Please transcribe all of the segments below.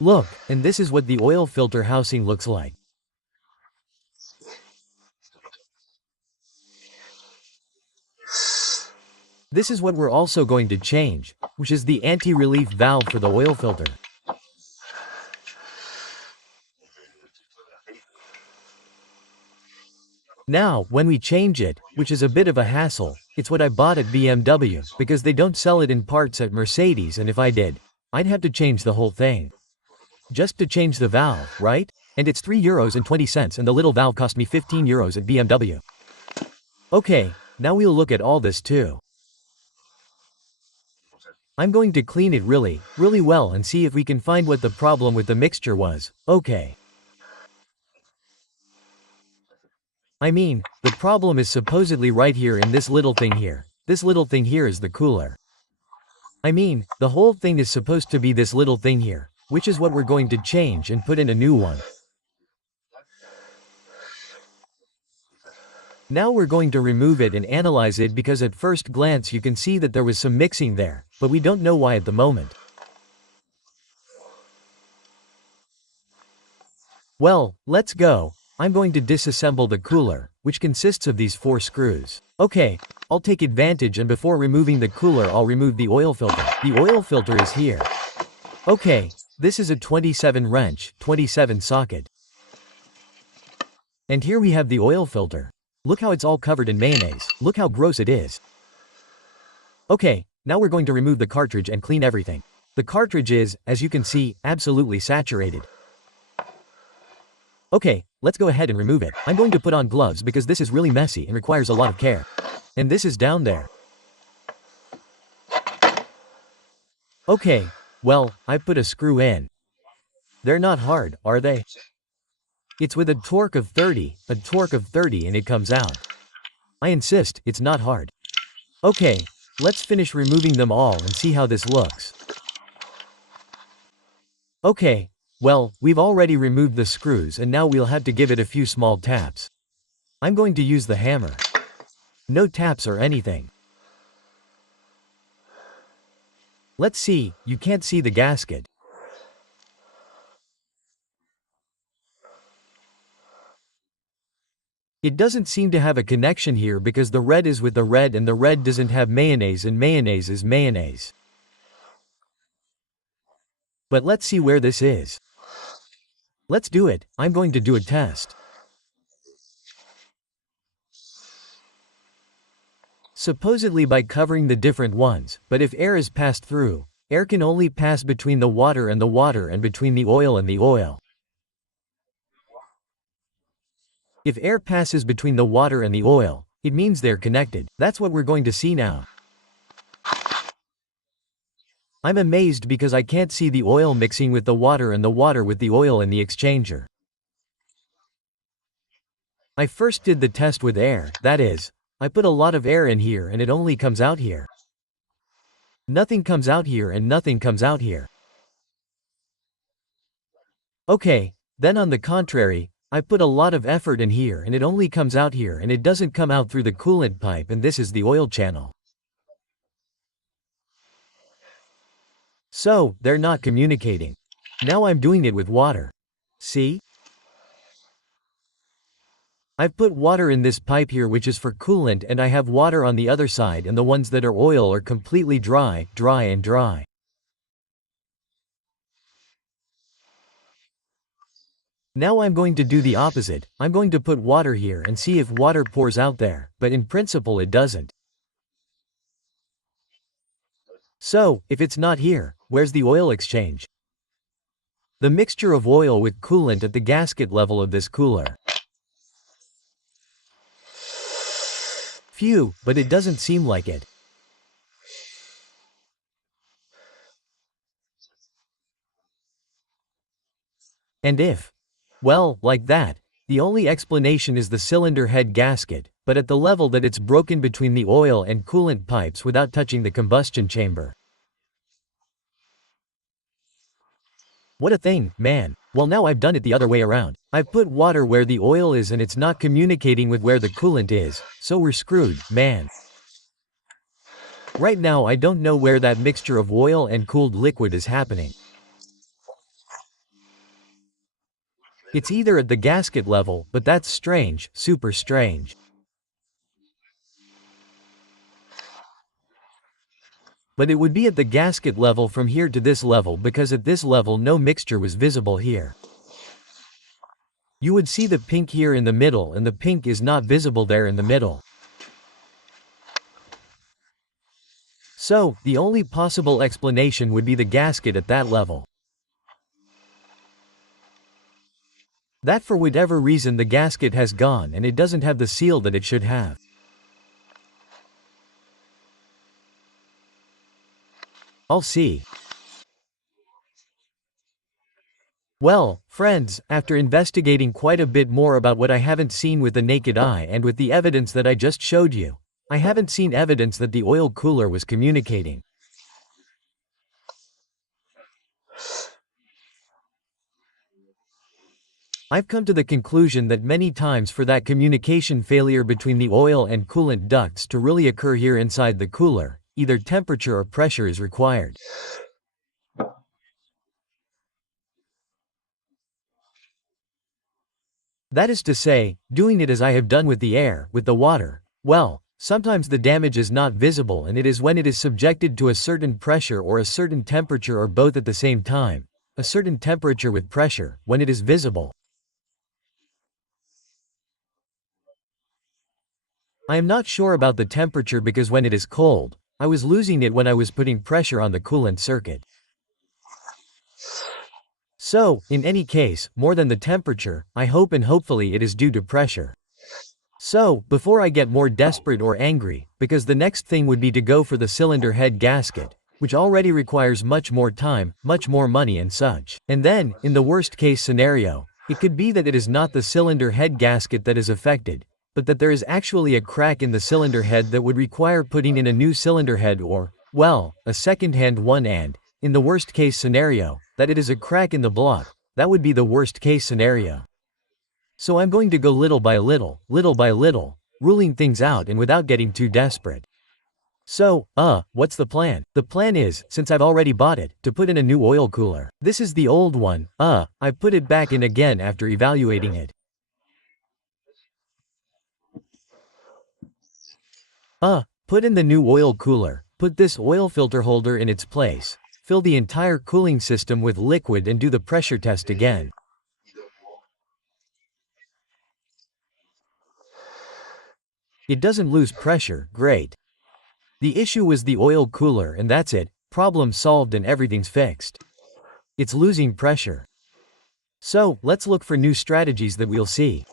Look, and this is what the oil filter housing looks like. This is what we're also going to change, which is the anti-relief valve for the oil filter. Now, when we change it, which is a bit of a hassle, it's what I bought at BMW, because they don't sell it in parts at Mercedes, and if I did, I'd have to change the whole thing. Just to change the valve, right? And it's €3.20 and the little valve cost me €15 at BMW. Okay, now we'll look at all this too. I'm going to clean it really well and see if we can find what the problem with the mixture was, okay. I mean, the problem is supposedly right here in this little thing here. This little thing here is the cooler. I mean, the whole thing is supposed to be this little thing here, which is what we're going to change and put in a new one. Now we're going to remove it and analyze it because at first glance you can see that there was some mixing there, but we don't know why at the moment. Well, let's go. I'm going to disassemble the cooler, which consists of these 4 screws. Okay, I'll take advantage and before removing the cooler I'll remove the oil filter. The oil filter is here. Okay, this is a 27 wrench, 27 socket. And here we have the oil filter. Look how it's all covered in mayonnaise. Look how gross it is. Okay, now we're going to remove the cartridge and clean everything. The cartridge is, as you can see, absolutely saturated. Okay, let's go ahead and remove it. I'm going to put on gloves because this is really messy and requires a lot of care. And this is down there. Okay, well, I put a screw in. They're not hard, are they? It's with a torque of 30, and it comes out. I insist, it's not hard. Okay, let's finish removing them all and see how this looks. Okay, well, we've already removed the screws and now we'll have to give it a few small taps. I'm going to use the hammer. No taps or anything. Let's see, you can't see the gasket. It doesn't seem to have a connection here because the red is with the red and the red doesn't have mayonnaise and mayonnaise is mayonnaise. But let's see where this is. Let's do it. I'm going to do a test. Supposedly by covering the different ones, but if air is passed through, air can only pass between the water and between the oil and the oil. If air passes between the water and the oil, it means they're connected. That's what we're going to see now. I'm amazed because I can't see the oil mixing with the water and the water with the oil in the exchanger. I first did the test with air, that is, I put a lot of air in here and it only comes out here. Nothing comes out here and nothing comes out here. Okay, then on the contrary, I put a lot of effort in here and it only comes out here and it doesn't come out through the coolant pipe and this is the oil channel. So, they're not communicating. Now I'm doing it with water. See? I've put water in this pipe here which is for coolant and I have water on the other side and the ones that are oil are completely dry. Now I'm going to do the opposite. I'm going to put water here and see if water pours out there, but in principle it doesn't. So, if it's not here, where's the oil exchange? The mixture of oil with coolant at the gasket level of this cooler. Phew, but it doesn't seem like it. And if, well, like that, the only explanation is the cylinder head gasket, but at the level that it's broken between the oil and coolant pipes without touching the combustion chamber. What a thing, man. Well, now I've done it the other way around. I've put water where the oil is and it's not communicating with where the coolant is, so we're screwed, man. Right now I don't know where that mixture of oil and cooled liquid is happening. It's either at the gasket level, but that's strange, super strange. But it would be at the gasket level from here to this level, because at this level no mixture was visible here. You would see the pink here in the middle, and the pink is not visible there in the middle. So, the only possible explanation would be the gasket at that level. That for whatever reason the gasket has gone and it doesn't have the seal that it should have. I'll see. Well, friends, after investigating quite a bit more about what I haven't seen with the naked eye and with the evidence that I just showed you, I haven't seen evidence that the oil cooler was communicating. I've come to the conclusion that many times for that communication failure between the oil and coolant ducts to really occur here inside the cooler, either temperature or pressure is required. That is to say, doing it as I have done with the air, with the water, well, sometimes the damage is not visible, and it is when it is subjected to a certain pressure or a certain temperature or both at the same time, a certain temperature with pressure, when it is visible. I am not sure about the temperature because when it is cold, I was losing it when I was putting pressure on the coolant circuit. So, in any case, more than the temperature, I hope and hopefully it is due to pressure. So, before I get more desperate or angry, because the next thing would be to go for the cylinder head gasket, which already requires much more time, much more money and such. And then, in the worst case scenario, it could be that it is not the cylinder head gasket that is affected, but that there is actually a crack in the cylinder head that would require putting in a new cylinder head or, well, a second-hand one, and, in the worst case scenario, that it is a crack in the block. That would be the worst case scenario. So I'm going to go little by little, ruling things out and without getting too desperate. So, what's the plan? The plan is, since I've already bought it, to put in a new oil cooler. This is the old one, I put it back in again after evaluating it. Put in the new oil cooler, put this oil filter holder in its place, fill the entire cooling system with liquid and do the pressure test again. It doesn't lose pressure, great. The issue was the oil cooler and that's it, problem solved and everything's fixed. It's losing pressure. So, let's look for new strategies that we'll see.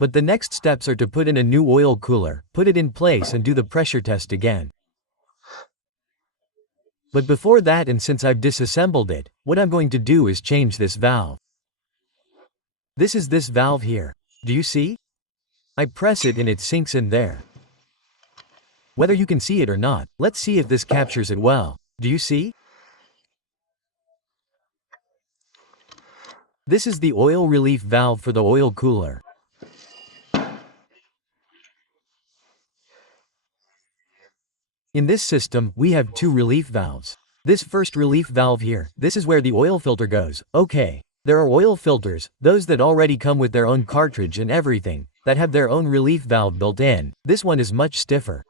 But the next steps are to put in a new oil cooler, put it in place and do the pressure test again. But before that, and since I've disassembled it, what I'm going to do is change this valve. This is this valve here. Do you see? I press it and it sinks in there. Whether you can see it or not, let's see if this captures it well. Do you see? This is the oil relief valve for the oil cooler. In this system, we have two relief valves. This first relief valve here, this is where the oil filter goes. Okay. There are oil filters, those that already come with their own cartridge and everything, that have their own relief valve built in. This one is much stiffer.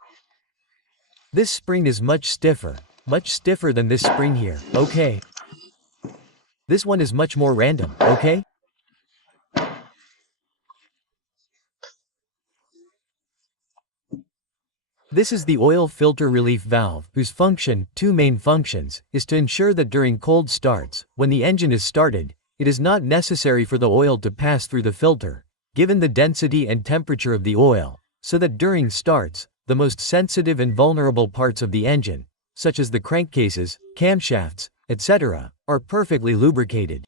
This spring is much stiffer than this spring here, okay? This one is much more random, okay? This is the oil filter relief valve, whose function, two main functions, is to ensure that during cold starts, when the engine is started, it is not necessary for the oil to pass through the filter, given the density and temperature of the oil, so that during starts, the most sensitive and vulnerable parts of the engine, such as the crankcases, camshafts, etc., are perfectly lubricated.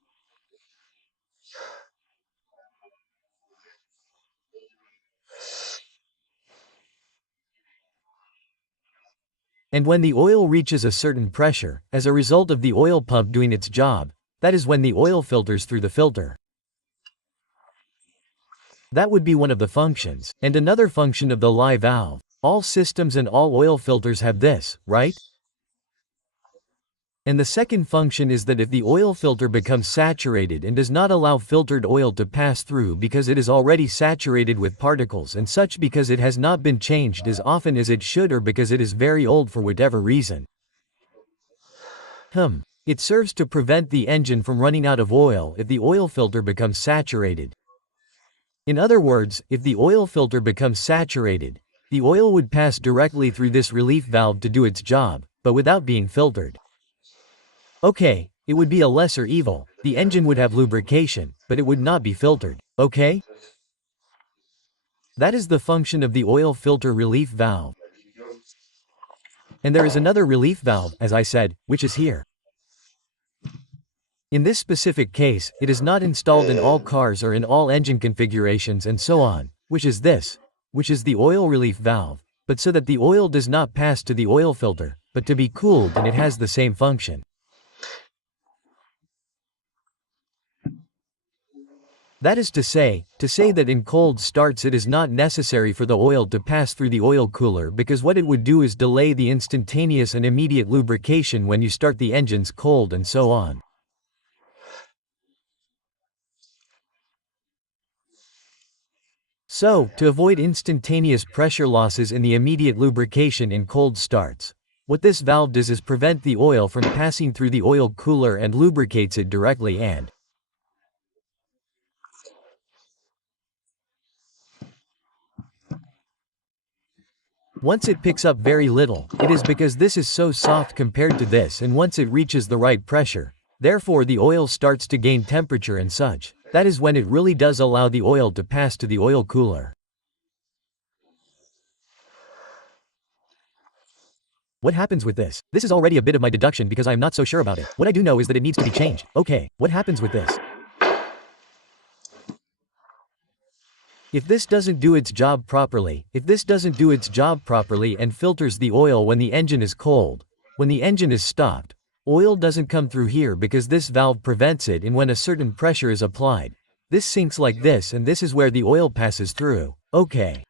And when the oil reaches a certain pressure, as a result of the oil pump doing its job, that is when the oil filters through the filter. That would be one of the functions. And another function of the lye valve, All systems and all oil filters have this, right? And the second function is that if the oil filter becomes saturated and does not allow filtered oil to pass through because it is already saturated with particles and such because it has not been changed as often as it should or because it is very old for whatever reason. It serves to prevent the engine from running out of oil if the oil filter becomes saturated. In other words, if the oil filter becomes saturated, the oil would pass directly through this relief valve to do its job, but without being filtered. Okay, it would be a lesser evil. The engine would have lubrication, but it would not be filtered, okay? That is the function of the oil filter relief valve. And there is another relief valve, as I said, which is here. In this specific case, it is not installed in all cars or in all engine configurations and so on, which is the oil relief valve, but so that the oil does not pass to the oil filter, but to be cooled, and it has the same function. That is to say that in cold starts it is not necessary for the oil to pass through the oil cooler because what it would do is delay the instantaneous and immediate lubrication when you start the engines cold and so on. So, to avoid instantaneous pressure losses in the immediate lubrication in cold starts, what this valve does is prevent the oil from passing through the oil cooler and lubricates it directly and once it picks up very little, it is because this is so soft compared to this, and once it reaches the right pressure, therefore the oil starts to gain temperature and such, that is when it really does allow the oil to pass to the oil cooler. What happens with this? This is already a bit of my deduction because I am not so sure about it. What I do know is that it needs to be changed. Okay, what happens with this? If this doesn't do its job properly and filters the oil when the engine is cold, when the engine is stopped, oil doesn't come through here because this valve prevents it, and when a certain pressure is applied, this sinks like this, and this is where the oil passes through. Okay.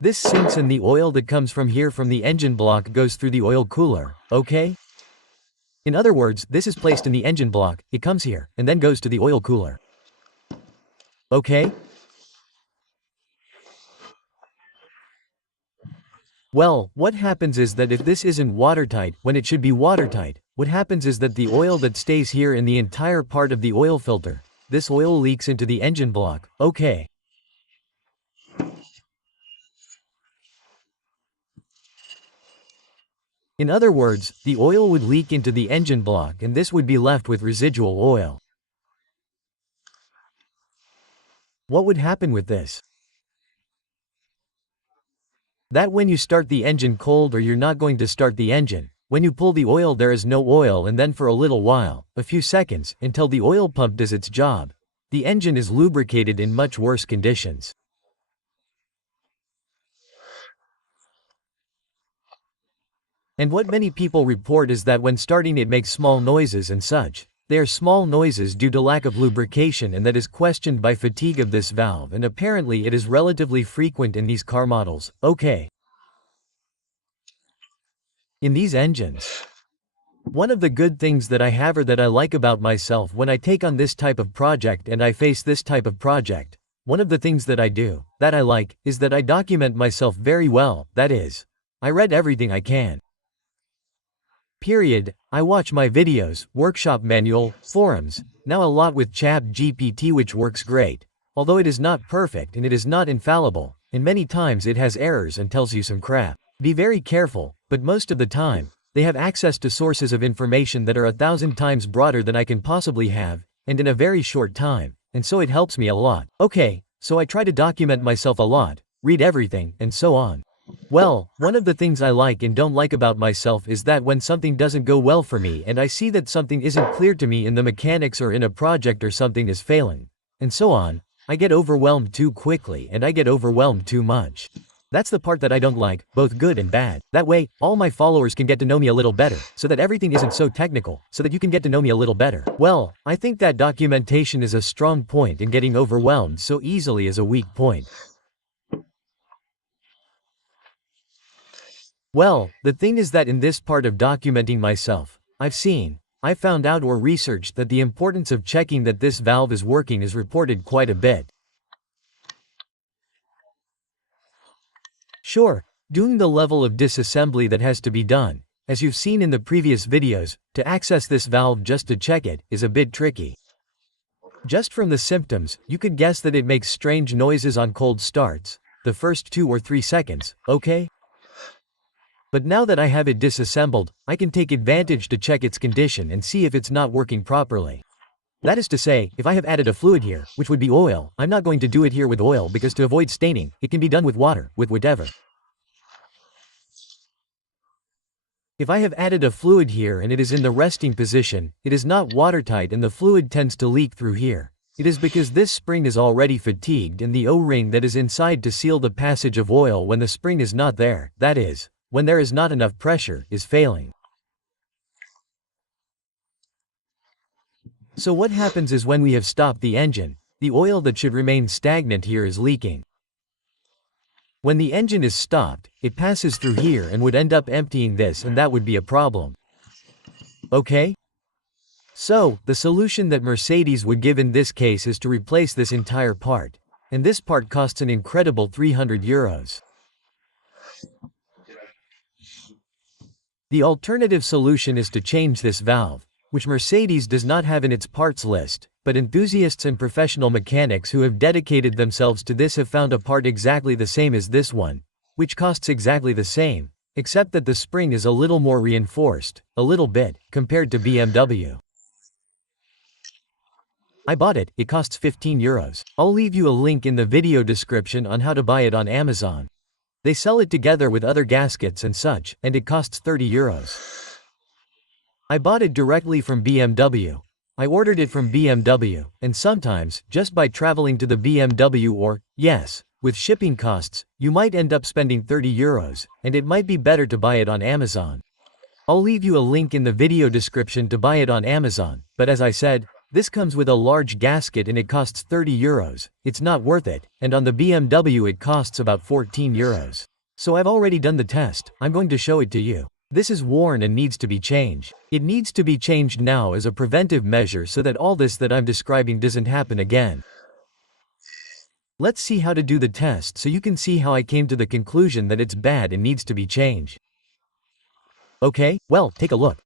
This sinks and the oil that comes from here from the engine block goes through the oil cooler, okay? In other words, this is placed in the engine block, it comes here, and then goes to the oil cooler. Okay? Well, what happens is that if this isn't watertight, when it should be watertight, what happens is that the oil that stays here in the entire part of the oil filter, this oil leaks into the engine block, okay? In other words, the oil would leak into the engine block and this would be left with residual oil. What would happen with this? That when you start the engine cold or you're not going to start the engine, when you pull the oil there is no oil, and then for a little while, a few seconds, until the oil pump does its job, the engine is lubricated in much worse conditions. And what many people report is that when starting it makes small noises and such. They are small noises due to lack of lubrication, and that is questioned by fatigue of this valve, and apparently it is relatively frequent in these car models, okay? In these engines. One of the good things that I have or that I like about myself when I take on this type of project and I face this type of project, one of the things that I do, that I like, is that I document myself very well, that is, I read everything I can. Period. I watch my videos, workshop manual, forums, now a lot with Chap GPT, which works great. Although it is not perfect and it is not infallible, and many times it has errors and tells you some crap. Be very careful, but most of the time, they have access to sources of information that are 1,000 times broader than I can possibly have, and in a very short time, and so it helps me a lot. Okay, so I try to document myself a lot, read everything, and so on. Well, one of the things I like and don't like about myself is that when something doesn't go well for me and I see that something isn't clear to me in the mechanics or in a project or something is failing, and so on, I get overwhelmed too quickly and I get overwhelmed too much. That's the part that I don't like, both good and bad. That way, all my followers can get to know me a little better, so that everything isn't so technical, so that you can get to know me a little better. Well, I think that documentation is a strong point and getting overwhelmed so easily is a weak point. Well, the thing is that in this part of documenting myself, I found out or researched that the importance of checking that this valve is working is reported quite a bit. Sure, doing the level of disassembly that has to be done, as you've seen in the previous videos, to access this valve just to check it, is a bit tricky. Just from the symptoms, you could guess that it makes strange noises on cold starts, the first 2 or 3 seconds, okay? But now that I have it disassembled, I can take advantage to check its condition and see if it's not working properly. That is to say, if I have added a fluid here, which would be oil, I'm not going to do it here with oil because to avoid staining, it can be done with water, with whatever. If I have added a fluid here and it is in the resting position, it is not watertight and the fluid tends to leak through here. It is because this spring is already fatigued and the O-ring that is inside to seal the passage of oil when the spring is not there, that is, when there is not enough pressure, is failing. So what happens is when we have stopped the engine, the oil that should remain stagnant here is leaking. When the engine is stopped, it passes through here and would end up emptying this and that would be a problem. Okay? So, the solution that Mercedes would give in this case is to replace this entire part. And this part costs an incredible €300. The alternative solution is to change this valve, which Mercedes does not have in its parts list, but enthusiasts and professional mechanics who have dedicated themselves to this have found a part exactly the same as this one, which costs exactly the same, except that the spring is a little more reinforced, a little bit, compared to BMW. I bought it, it costs €15. I'll leave you a link in the video description on how to buy it on Amazon. They sell it together with other gaskets and such, and it costs €30. I bought it directly from BMW. I ordered it from BMW, and sometimes, just by traveling to the BMW or, yes, with shipping costs, you might end up spending €30, and it might be better to buy it on Amazon. I'll leave you a link in the video description to buy it on Amazon, but as I said, this comes with a large gasket and it costs €30, it's not worth it, and on the BMW it costs about €14. So I've already done the test, I'm going to show it to you. This is worn and needs to be changed. It needs to be changed now as a preventive measure so that all this that I'm describing doesn't happen again. Let's see how to do the test so you can see how I came to the conclusion that it's bad and needs to be changed. Okay, well, take a look.